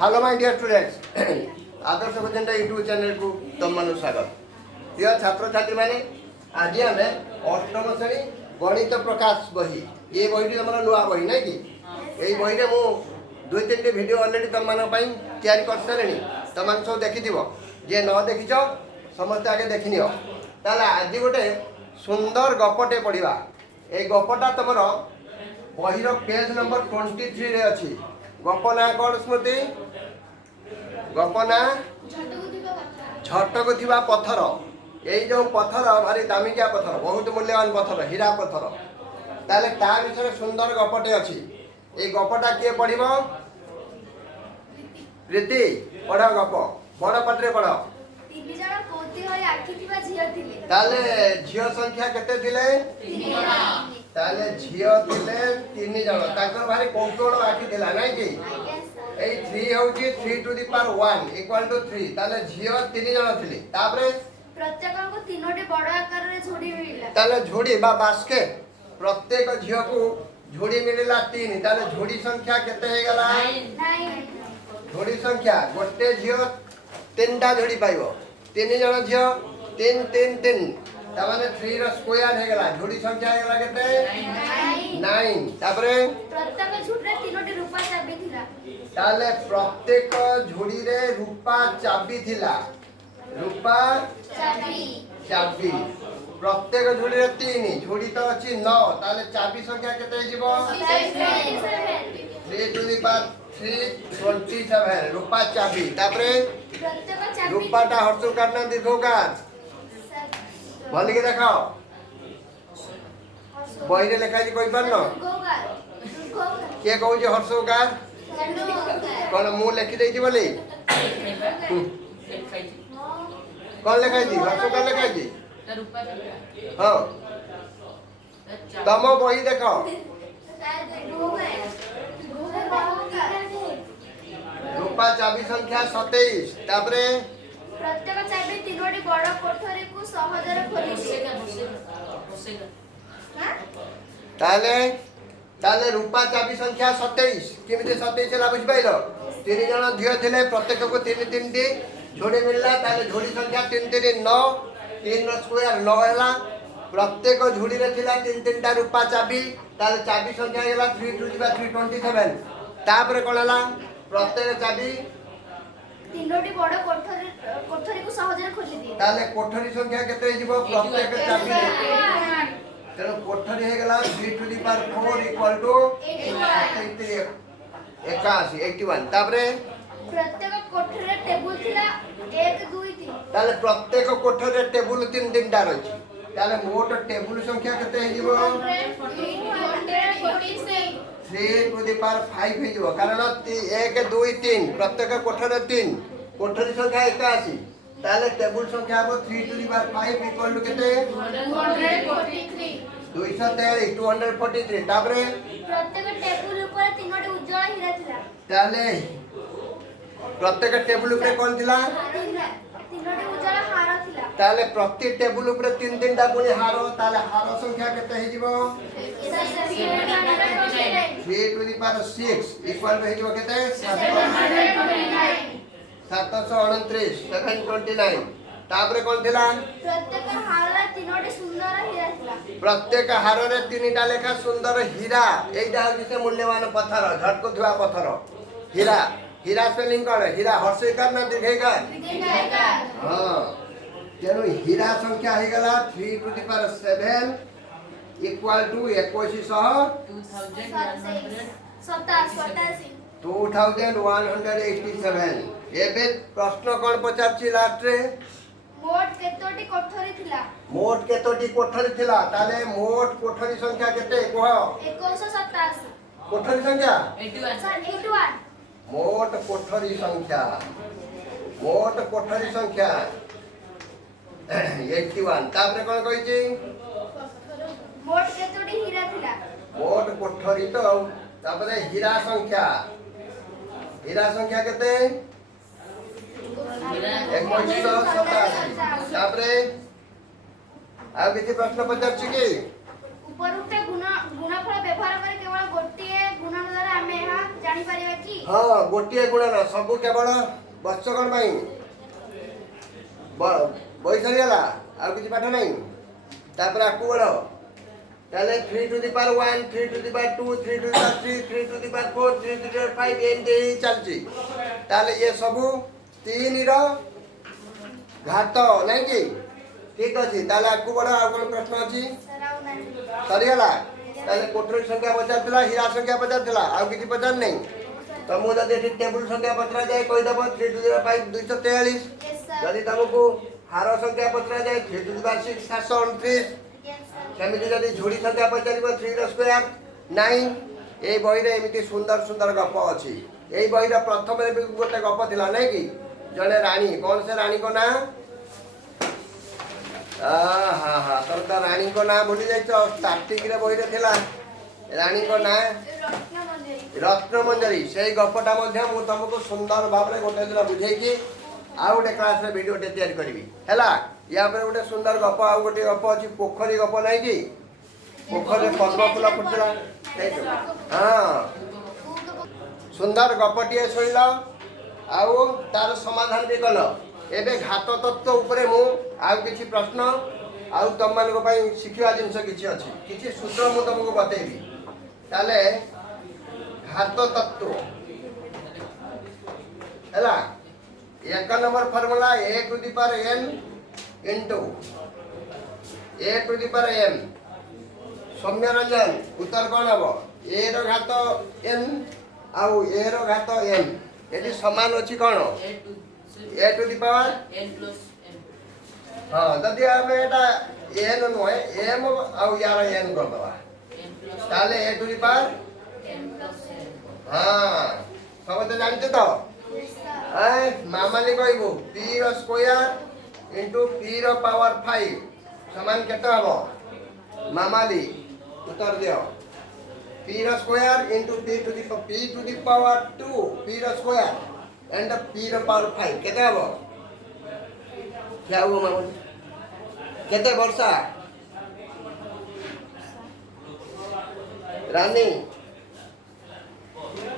Hello my dear students Adarsh Bhajan YouTube channel को तुम मान स्वागत। प्रिय छात्र छात्री मैंने आज आम अष्टम श्रेणी गणित प्रकाश बही ये बही तुम नुआ बही ना कि यही बही में मुझे दुई तीन वीडियो अलरेडी तुम मान तैयारी कर सारे तुम सब देखी जे न देखीच समस्ते आगे देखनी आज गोटे सुंदर गपटे पढ़ा ये गपटा तुम बहीर पेज नंबर 23 अच्छी गप ना कौन स्मृति गप ना झटकु थिबा पत्थर यही जो पत्थर भारी दामिकिया पत्थर बहुत मूल्यवान पत्थर हीरा पत्थर ताले ता विषय सुंदर गपटे अच्छी ये गपटा किए पढ़ प्रीति पढ़ गप बड़ पटरे पढ़ ताले झियो संख्या केते थिले ताले झियो थिले 3 जण ताकर भारी कौशल आखि थिला नै कि ए 3 होची 3 to the power 1 equal to 3 ताले झियो 3 जण थिले तापरे प्रत्येक को तीनोटी बड़ आकार रे झोडी मिलिला ताले झोडी बा बास्केट प्रत्येक झियो को झोडी मिलिला 3 ताले झोडी संख्या केते हे गला 9 झोडी संख्या गोटे झियो 3टा झोडी पाइबो 3 जण झियो 3 3 3 तामाने 3 रो स्क्वायर हे गला झोडी संख्या हे गला केते 9 तापरे प्रत्येक झुटरे तीनोटी रूपा चाबी थिला ताले प्रत्येक झोडी रे रूपा चाबी थिला रूपा चाबी प्रत्येक झोडी रे 3 झोडी तो अछि 9 ताले चाबी संख्या केते हिजबो 3 टू द पावर 327 रूपा चाबी तापरे रूपाटा हर्षु करना दीर्घकार भल के देखाओ बही रे लिखा कोई पार न के कहू जे हर्षकार कौन मु लिखि देछि बोली कौन लिखाई दी हर्षकार लिखाई दी हां तम बही देखो रूपा चाबी संख्या 27 तापरे प्रत्येक चाबी तीनोटी बड़ कोठरी को सहजरे खोली ताले ताले रूपा चाबी संख्या 27 केमिते 27 ला बुझ पाइलो 3 जण धियो थिले प्रत्येक को 3 3 टी झोडी मिलला ताले झोडी संख्या 3 3 9 3 रो स्क्वायर 9 हैला प्रत्येक झोडी रे थिला 3 3 टा रूपा चाबी ताले चाबी संख्या हैला 3 टू द 327 तापरे कोन हैला प्रत्येक चाबी तीनोटी बड़ कोठरी को सहजरे खोली दिए ताले कोठरी संख्या केते हिजबो प्रत्येक चाबी तेणु कोठरी हे गला 3 to the power 4 equal to 81 तापरे प्रत्येक कोठरी रे टेबुल थिला 1 2 3 ताले प्रत्येक कोठरी रे टेबुल 3 3 टा रहछि ताले मोट टेबुल संख्या केते हिजबो 3 टू द पावर 5 हिजबो कारण 1 2 3 प्रत्येक कोठरी 3 कोठरी संख्या 81 ताले टेबुल संख्या हो 3 to the power 5 equal to केते 243 243 तापरे प्रत्येक टेबुल ऊपर तीनोटी उज्जवल हीरा थिला ताले प्रत्येक टेबुल ऊपर कोन थिला तीनोटी उज्जवल हार थिला ताले प्रति टेबुल ऊपर 3 3 टा पुनी हार ताले हार संख्या केते हिजबो 3 to the power 6 equal to हिजबो केते 729 729 तापरे कोन थिला प्रत्येक हार रे तीनोटी सुंदर हीरा थिला प्रत्येक हार रे 3टा लेखा सुंदर हीरा एइटा होछि से मूल्यवान पत्थर झटको थुआ पत्थर हीरा हीरा स्पेलिंग कोन हीरा हर्षकार ना दीर्घकार हां तेनु हीरा संख्या हे गला 3 to the power 7 equal to 2187 एबे प्रश्न कोन पचारछि लास्ट रे मोट केतोटी कोठरी थिला मोट केतोटी कोठरी थिला ताले मोट कोठरी संख्या केते कह 187 कोठरी संख्या 81 मोट कोठरी संख्या 81 तापरे कोन कहिछि मोट केतोटी हीरा थिला मोट कोठरी तो तापरे हीरा संख्या केते 187 तापरे आ किछि प्रश्न पचारछि कि उपरोक्त गुणफल व्यवहार कर केवल गोटिए गुणन द्वारा ଆମେ ଏହା ଜାଣିପାରିବା କି? ହଁ ଗୋଟିଏ ଗୁଣନ ସବୁ କେବଳ ବର୍ଷକଣ ପାଇଁ ବହି ସରିଗଲା ଆଉ କିଛି ପାଠ ନାହିଁ ତାପରେ ଆକୁ ବଳ ତାହେଲେ 3 to the power 1 3 to the power 2 3 to the power 3 3 to the power 4 3 to the power 5 ଏମିତି ଚାଲିଛି ତାହେଲେ ଇଏ ସବୁ 3 ର ଘାତ ନାଇଁ କି ଠିକ ଅଛି ତାହେଲେ ଆକୁ ବଳ ଆଉ କ'ଣ ପ୍ରଶ୍ନ ଅଛି ସାର୍ ଆଉ ନାହିଁ। ସରିଗଲା ତାହେଲେ କୋଠରୀ ସଂଖ୍ୟା ପଚାରିଥିଲା ହୀରା ସଂଖ୍ୟା ପଚାରିଥିଲା ଆଉ କିଛି ପଚାର ନାହିଁ ତମକୁ ଯଦି ଏଠି ଟେବୁଲ ସଂଖ୍ୟା ପଚରାଯାଏ କହିଦେବ 3 to the power 5 243 Yes, sir. ଯଦି ତମକୁ ହାର ସଂଖ୍ୟା ପଚରାଯାଏ 3 to the power 6 729 Yes, sir. ସେମିତି ଯଦି ଝୁଡ଼ି ସଂଖ୍ୟା ପଚାରିବ 3 ର ସ୍କୋୟାର 9 ଏଇ ବହିରେ ଏମିତି ସୁନ୍ଦର ସୁନ୍ଦର ଗପ ଅଛି ଏଇ ବହିର ପ୍ରଥମରେ ବି ଗୋଟେ ଗପ ଥିଲା ନାଇଁ କି ଜଣେ ରାଣୀ କ'ଣ ସେ ରାଣୀଙ୍କ ନାଁ ତମେ ତ ରାଣୀଙ୍କ ନାଁ ଭୁଲି ଯାଇଛ ଷ୍ଟାର୍ଟିଂରେ ବହିରେ ଥିଲା ରାଣୀଙ୍କ ନାଁ ରତ୍ନମଞ୍ଜରୀ। ରତ୍ନମଞ୍ଜରୀ ସେଇ ଗପଟା ମଧ୍ୟ ମୁଁ ତମକୁ ସୁନ୍ଦର ଭାବରେ ଗୋଟେ ଦିନ ବୁଝେଇକି ଆଉ ଗୋଟେ କ୍ଲାସରେ ଭିଡ଼ିଓଟେ ତିଆରି କରିବି ହେଲା ୟା ପରେ ଗୋଟେ ସୁନ୍ଦର ଗପ ଆଉ ଗୋଟେ ଗପ ଅଛି ପୋଖରୀ ଗପ ନାହିଁ କି ପୋଖରୀରେ ପଦ୍ମ ଫୁଲ ଫୁଟିଲା ହଁ ସୁନ୍ଦର ଗପଟିଏ ଶୁଣିଲ ଆଉ ତାର ସମାଧାନ ବି କଲ ଏବେ ଘାତ ତତ୍ତ୍ୱ ଉପରେ ମୁଁ ଆଉ କିଛି ପ୍ରଶ୍ନ ଆଉ ତମମାନଙ୍କ ପାଇଁ ଶିଖିବା ଜିନିଷ କିଛି ଅଛି କିଛି ସୂତ୍ର ମୁଁ ତମକୁ ବତେଇବି ତାହେଲେ ଘାତ ତତ୍ତ୍ୱ ହେଲା 1 number formula a to the power n into a to the power m Soumya Ranjan ଉତ୍ତର କ'ଣ ହବ a ର ଘାତ n ଆଉ a ର ଘାତ m ଏଠି ସମାନ ଅଛି କ'ଣ a to the power ହଁ ଯଦି ଆମେ ଏଟା n ନୁହେଁ m ଆଉ ୟାର n କରିଦେବା ତାହେଲେ a to the power ହଁ ସମସ୍ତେ ଜାଣିଛ ତ ମାମାଲି କହିବୁ p ର ସ୍କୋୟାର ଇଣ୍ଟୁ p ର ପାୱାର 5 ସମାନ କେତେ ହବ ମାମାଲି ଉତ୍ତର ଦିଅ p ର square into p to the power 2 p ର ସ୍କୋୟାର and p ର ପାୱାର 5 କେତେ ହବ क्या हुआ मामाली କେତେ ବର୍ଷା ରାନୀ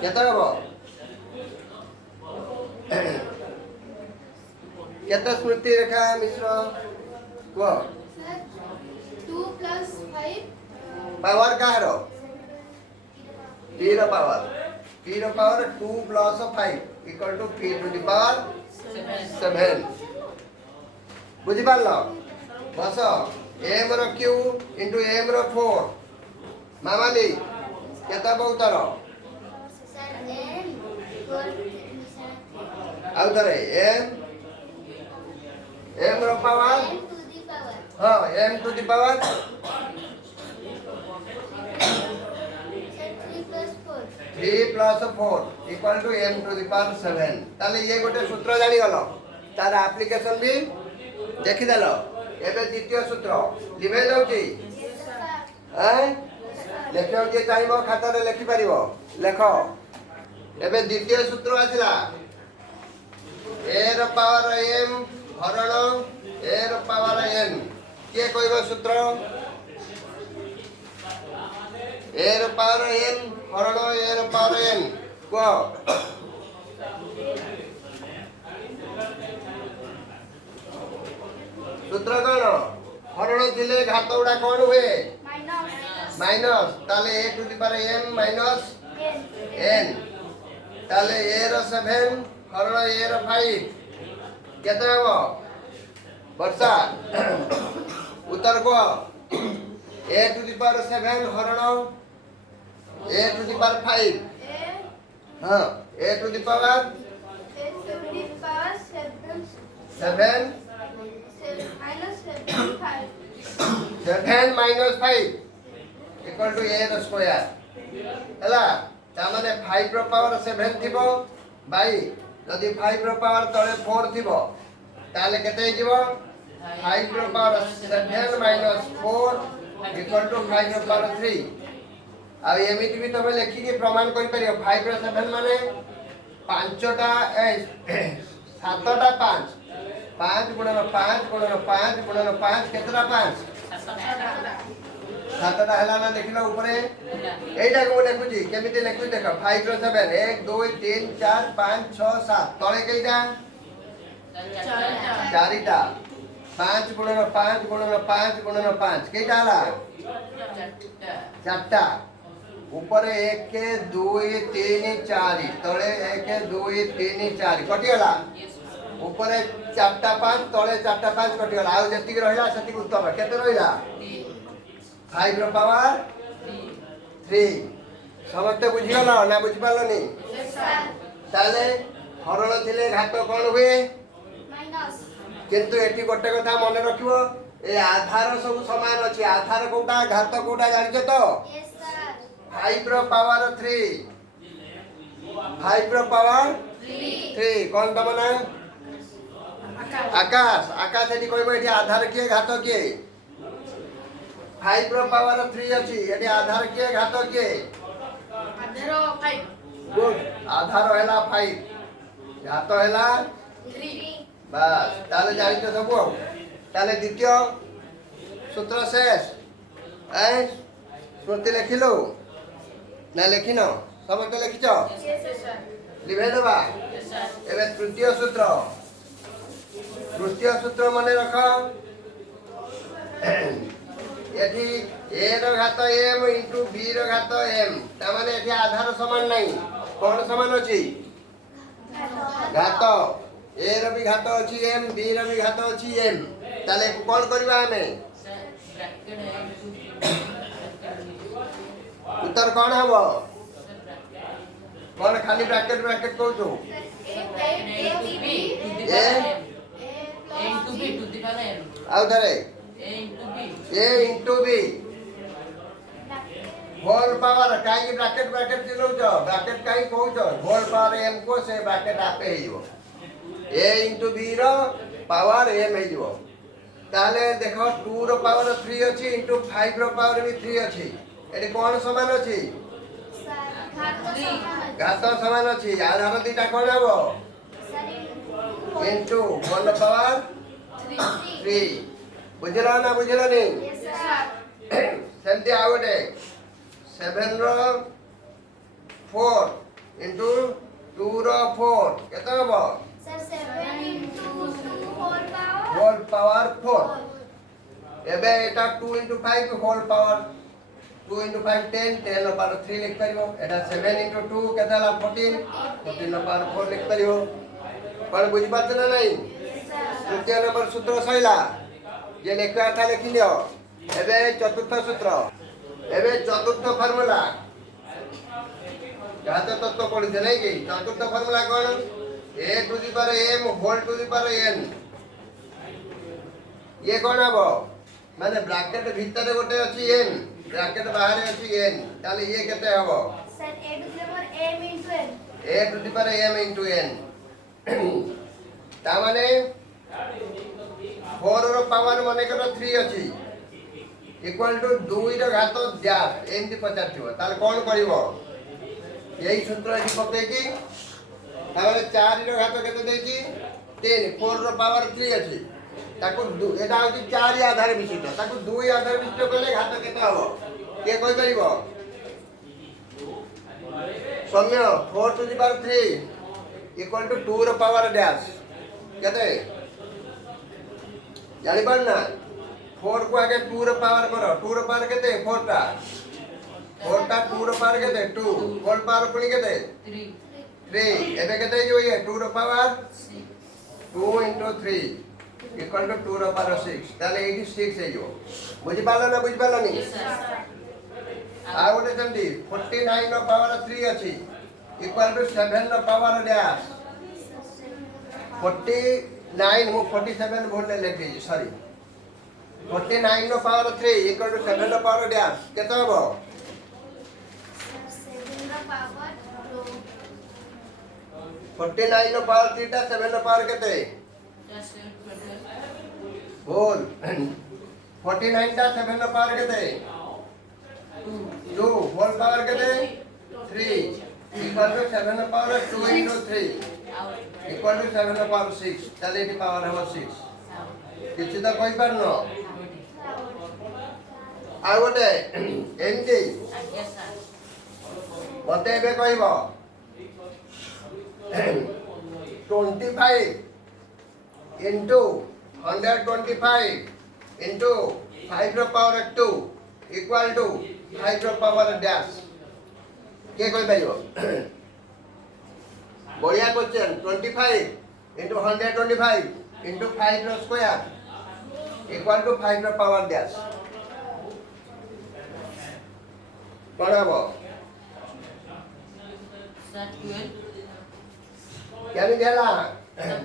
କେତେ ହବ କେତେ ସ୍ମୃତି ରେଖା ମିଶ୍ର କୁହ Sir, 2 plus 5 ପାୱାର କାହାର p ର power 2 plus 5 equal to p to the power 7 ବୁଝିପାରିଲ ବସ m ର q ଇଣ୍ଟୁ m ର 4 ମାମାଲି କେତେ ହବ ଉତ୍ତର Sir, n ଆଉ ଥରେ m ର power n to the power ହଁ m to the power Sir, 3 plus 4 3 plus 4 equal to m to the power 7 ତାହେଲେ ଇଏ ଗୋଟେ ସୂତ୍ର ଜାଣିଗଲ ତାର ଆପ୍ଲିକେସନ ବି ଦେଖିଦେଲ ଏବେ ଦ୍ୱିତୀୟ ସୂତ୍ର ଲିଭେଇ ଯାଉଛି ଲେଖିବାକୁ ଯିଏ ଚାହିଁବ ଖାତାରେ ଲେଖିପାରିବ ଲେଖ ଏବେ ଦ୍ୱିତୀୟ ସୂତ୍ର ଆସିଲା a ର ପାୱାର m ହରଣ a ର ପାୱାର n କିଏ କହିବ ସୂତ୍ର a ର ପାୱାର n ହରଣ a ର ପାୱାର n କୁହ ସୂତ୍ର କ'ଣ ହରଣ ଥିଲେ ଘାତ ଗୁଡ଼ା କ'ଣ ହୁଏ minus ମାଇନସ୍ ତାହେଲେ a to the power m minus n ତାହେଲେ a ର 7 ହରଣ a ର 5 କେତେ ହେବ ବର୍ଷା ଉତ୍ତର କୁହ a to the power 7 ହରଣ a to the power 5 ହଁ a to the power 7 7 minus 5 equal to a ର ସ୍କୋୟାର ହେଲା ତାମାନେ 5 ର ପାୱାର 7 ଥିବ ବାଇ ଯଦି 5 ର ପାୱାର ତଳେ 4 ଥିବ ତାହେଲେ କେତେ ହେଇଯିବ 5 ର ପାୱାର 7 minus 4 equal to 5 ର ପାୱାର 3 ଆଉ ଏମିତି ବି ତମେ ଲେଖିକି ପ୍ରମାଣ କରିପାରିବ 5 ର 7 ମାନେ 5ଟା 7ଟା 5 5 ଗୁଣନ 5 ଗୁଣନ 5 ଗୁଣନ 5 କେତେଟା 5 সাতটা হেলা না দেখিল উপরে এইটাকে মু লেখুছি কেমিতি লেখুছি দেখ 5 ର 7 1 2 3 4 5 6 7 তলে কেইটা চারিটা 5 গুণন 5 গুণন 5 গুণন 5 কেইটা হলা চারটা উপরে 1 2 3 4 তলে 1 2 3 4 কটি হলা উপরে 4টা 5 তলে 4টা 5 কটি হলা আর যেতিকি রহিলা সেতিকি উত্তর কেতে রহিলা 5 ର পাওয়ার 3 সমস্তে বুঝিগল না বুঝি পারলনি তাহলে হরণ থিলে ঘাত কোন হুয়ে মাইনাস কিন্তু এটি গোটে কথা মনে রাখিব এই আধার সব সমান আছে আধার কোটা ঘাত কোটা জানিছ তো यस सर 5 ର পাওয়ার 3 5 ର পাওয়ার 3 কোন তম না আকাশ আকাশ এটি কইব এটি আধার কি ঘাত কি 5 ର পাওয়ার 3 ଅଛି এটি আধার কি ঘাত কি अधरो 5 গুড আধার হেলা 5 ঘাত হেলা 3 বাস তাহলে জানিছ সবু তাহলে দ্বিতীয় সূত্র শেষ এই স্মৃতি লেখিলু না লেখিন সমস্ত লেখিছ यस सर লিখে দেবা এবে তৃতীয় সূত্র মনে রাখ এটি a র ঘাত m ইনটু b র ঘাত m তার মানে এটি আধার সমান নাই কোন সমান আছে ঘাত a র বি ঘাত আছে m b র বি ঘাত আছে m তাহলে কোন করিবা আমি উত্তর কোন হব কোন খালি ব্র্যাকেট ব্র্যাকেট কইছো ଆଉ ଥରେ a into b whole power কাই ব্র্যাকেট ব্র্যাকেট দিলৌছ ব্র্যাকেট কাই কହୁଛ হোল পাওয়ার m को से ব্র্যাকেট আপে ହେଇଯିବ a into b ର পাওয়ার m ହେଇଯିବ তাহলে দেখো 2 ର পাওয়ার 3 ଅଛି into 5 ର পাওয়ার ବି 3 ଅଛି এটি কোন সমান ଅଛି ঘাত সমান ଅଛି আধার দুইটা কোন হবো into হোল পাওয়ার 3 বুঝলা না বুঝলা নি সেমতি ଆଉ ଗୋଟେ 7 ର 4 into 2 ର 4 কেতে হবো sir 7 into 2 whole power whole power 4 এবে এটা 2 into 5 হোল পাওয়ার 2 into 5 10 10 ର ପାୱାର 3 লিখি পারিবো এটা 7 into 2 কেতে হলা 14 14 ର ପାୱାର 4 লিখি পারিবো কোন বুঝি পাচ্ছ না নাই তৃতীয় নম্বর সূত্র সইলা যে লেখা था লিখি লিও এবে চতুর্থ সূত্র এবে চতুর্থ ফর্মুলা ঘাত তত্ত্ব পড়িছে নাই কি চতুর্থ ফর্মুলা কোন a to the power m whole to the power n ये কোন হবো মানে ব্র্যাকেট ভিতরে গোটে আছে n ব্র্যাকেট বাহারে আছে n তাহলে ये কেতে হবো sir a to the power m into n a to the power m into n তার মানে 4 ର পাওয়ার মনে কর 3 আছে ইকুয়াল টু 2 ର ঘাত ড্যাশ এমতি পচারथिବ তাহলে কোন করিব এই সূত্র এটি পকেইকি তাহলে 4 ର ঘাত কেতে দেইছি 10 4 ର পাওয়ার 3 আছে তাকু এটা হচ্ছে 4 আধারে বিশিষ্ট তাকু 2 আধারে বিশিষ্ট করলে ঘাত কেতে হবো কে কই পারিব Soumya 4 two the power 3 equal to 2 ର পাওয়ার ড্যাশ কেতে জানি পার না 4 को आगे 2 ର पावर करो 2 ର पावर केते 4 टा 2 ର पावर केते 2 होल पावर पुनी केते 3 एबे केते जो ये 2 ର पावर 2 into 3 इक्वल टू 2 ର पावर 6 ताले 86 हे जो बुझि पालो ना बुझि पालो नी आ गोटे जंदी 49 ର पावर 3 अछि इक्वल टू 7 ର पावर डैश 49 मु 47 भूल ले लेखि सॉरी 49 ର ପାୱାର 3 ଇକ୍ୱାଲ ଟୁ 7 ର ପାୱାର ଡ୍ୟାଶ କେତେ ହବ 7 ର ପାୱାର 2 49 ର ପାୱାର 3 ଟା 7 ର ପାୱାର କେତେ बोल 49 ଟା 7 ର ପାୱାର କେତେ 2 होल पावर केते 3 इक्वल टू 7 ର ପାୱାର 2 into 3 इक्वल टू 7 ର ପାୱାର 6 তাহলে এটি পাওয়ার হলো 6 কিছু তো কই পারনো ଆଉ ଗୋଟେ ଏମିତି ମତେ ଏବେ କହିବ 25 into 125 into 5 ର ପାୱାର 2 equal to 5 ର ପାୱାର ଡ୍ୟାସ୍ କିଏ କହିପାରିବ? ବଢିଆ କ୍ୱେଶ୍ଚନ 25 into 125 into 5 ର ସ୍କୋୟାର equal to 5 ର ପାୱାର ଡ୍ୟାସ୍ କଣ ହବ? କେମିତି ହେଲା?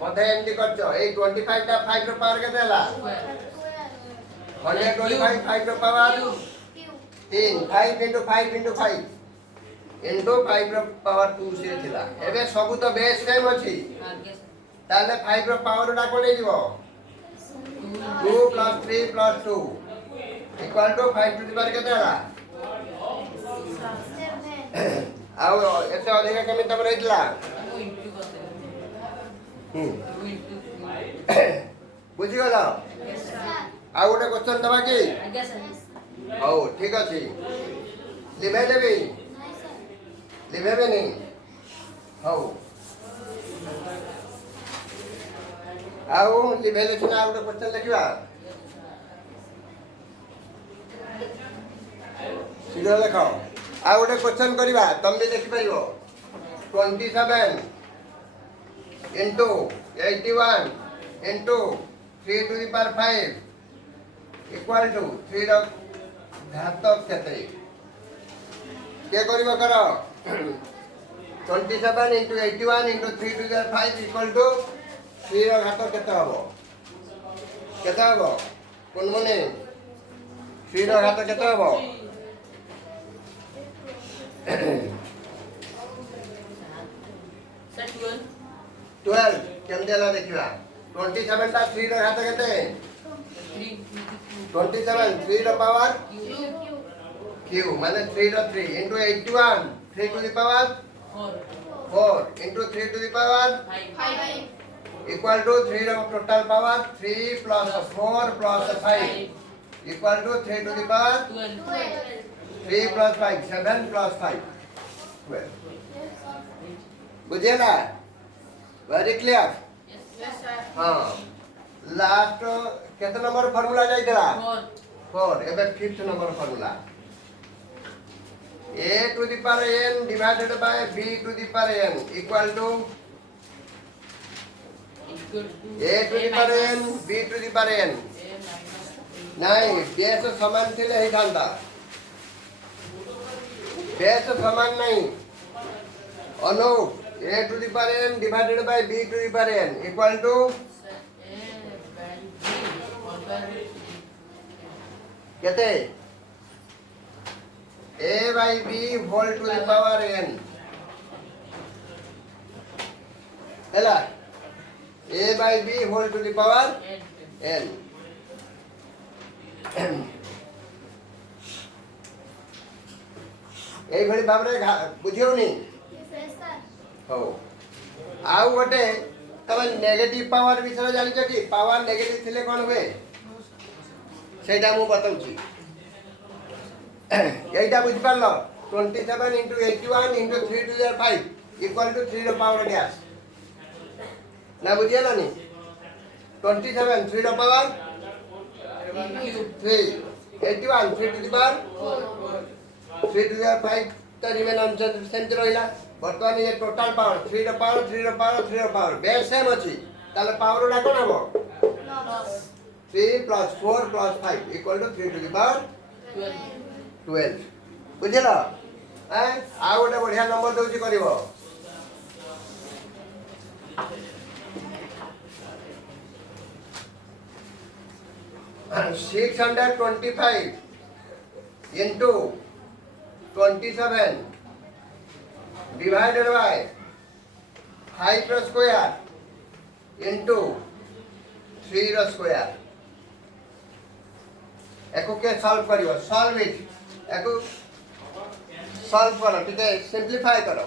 ବୋଧେ ଏମିତି କରିଛ ଏଇ 25 ଟା 5 ର ପାୱାର କେତେ ହେଲା? 125 5 ର ପାୱାର 3 5 into 5 into 5 into 5 ର ପାୱାର 2 ସେ ଥିଲା। ଏବେ ସବୁ ତ ବେସ୍ ସେମ୍ ଅଛି ତାହେଲେ 5 ର ପାୱାର ଟା କୋଣ ହେଇଯିବ? 2 plus 3 plus 2 equal to 5 to the power କେତେ ହେଲା? ଆଉ ଏତେ ଅଧିକା କେମିତି ତମର ହେଇଥିଲା? ବୁଝିଗଲ? ଆଉ ଗୋଟେ କ୍ୱେଶ୍ଚନ ଦବା କି? ହଉ ଠିକ ଅଛି ଲିଭେଇ ଦେବି ଲିଭେଇବେନି? ହଉ ଆଉ ଲିଭେଇଲେ ସିନା ଆଉ ଗୋଟେ କ୍ୱେଶ୍ଚନ ଲେଖିବା। ଶୀଘ୍ର ଲେଖ। ଆଉ ଗୋଟେ କ୍ୱେଶ୍ଚନ କରିବା ତମେ ବି ଦେଖିପାରିବ 27 into 81 into 3 to the power 5 equal to 3 ର ଘାତ କେତେ? କିଏ କରିବ କର? 27 into 81 into 3 to the power 5 equal to 3 ର ଘାତ କେତେ ହବ? କେତେ ହବ? କୁନମୁନି 3 ର ଘାତ କେତେ ହବ? 12 କେମିତି ହେଲା ଦେଖିବା। 27 ଟା 3 ର ଘାତ କେତେ? 27 3 ର ପାୱାର क्यू माने 3 ର 3 into 81 3 to the power 4 into 3 to the power 5 equal to 3 ର total power 3 plus 4 plus 5 equal to 3 to the power 3 plus 5 7 plus 5 12 बुझे ना? Very clear? हाँ लास्ट केते नंबर फार्मूला जाइतला? 4 एबे 5th number formula a to the power n divided by b to the power n equal to a to the power n b to the power n नहीं base समान थिले ही थांता base समान नहीं अनु a to the power n divided by b to the power n equal to कहते a by b whole to the power n Hella a by b whole to the power n এই ভଳି ଭାବରେ ବୁଝିଉନି ହଉ ଆଉ ଗୋଟେ ତମେ negative power ବିଷୟରେ ଜାଣିଛ କି? ପାୱାର ନେଗେଟିଭ ଥିଲେ କ'ଣ ହୁଏ ସେଇଟା ମୁଁ ବତାଉଛି। এইটা বুঝিপারল 27 into 81 into 3 to the 5 equal to 3 ର ପାୱାର ଡ୍ୟାସ୍ ନା ବୁଝିହେଲାନି? 27 3 ର power 3 81 3 to the power 3 to the 5 ତ ରିମେନ୍ ସେମିତି ରହିଲା। ବର୍ତ୍ତମାନ ଏ ଟୋଟାଲ ପାୱାର 3 ର ପାୱାର 3 ର ପାୱାର 3 ର ପାୱାର ବେସ୍ ସେମ୍ ଅଛି ତାହେଲେ ପାୱାରଟା କ'ଣ ହେବ? 3 plus 4 plus 5 equal to 3 to the power 12 ବୁଝିଲ? ଆଉ ଗୋଟେ ବଢିଆ ନମ୍ବର ଦଉଛି କରିବ 625 into 27 divided by 5 ର square into 3 ର square एको के सॉल्व करियो सॉल्व इट एको सॉल्व करो ठीक है सिंपलीफाई करो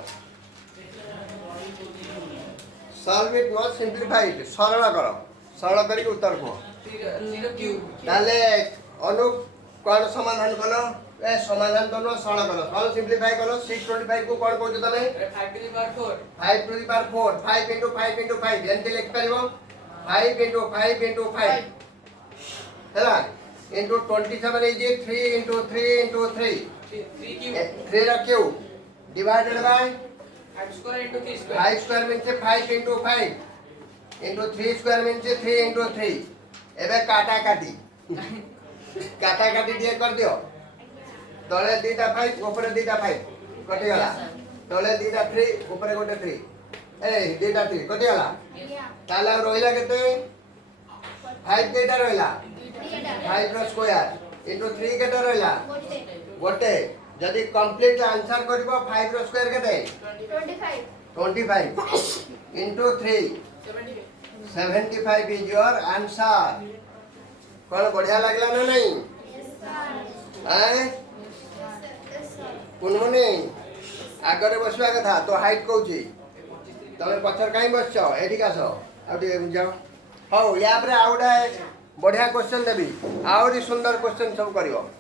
solve it not simplify it सरल करो सरल करके उत्तर को ताले अनु कौन समाधान कलो ए समाधान तो नो सरल करो सरल सिंपलीफाई करो 625 को कौन कहू तमे 5 to the power 4 5 to the power 4 5 into 5 into 5 एंते लिख परिबो 5 into 5 into 5 हैला into 27 is 3 into 3 into 3 3 cube 3 रखियो divided by 5 square into 3 square 5 square means 5 into 5 into 3 square means 3 into 3 एबे काटा काटी काटा काटी दिए कर दियो तले दीटा 5 ऊपर दीटा 5 कटि गला तले दीटा 3 ऊपर गोटे 3 ए दीटा 3 कटि गला ताला रोइला केते 5 दीटा रोइला 5 रो स्क्वायर इनटू 3 केते रोइला गोटे जदी कंप्लीट आंसर करबो 5 रो स्क्वायर केते 25 into 3 75 is your answer कौन बढ़िया लगला ना नहीं हैं कुनमुनी आगरे बसवा कथा तो हाइट कहूची तमे पछर काई बसछ एठी कासो आ टिके जाओ हौ या पर आउडा बढ़िया क्वेश्चन देबी आउरी सुंदर क्वेश्चन सब करियो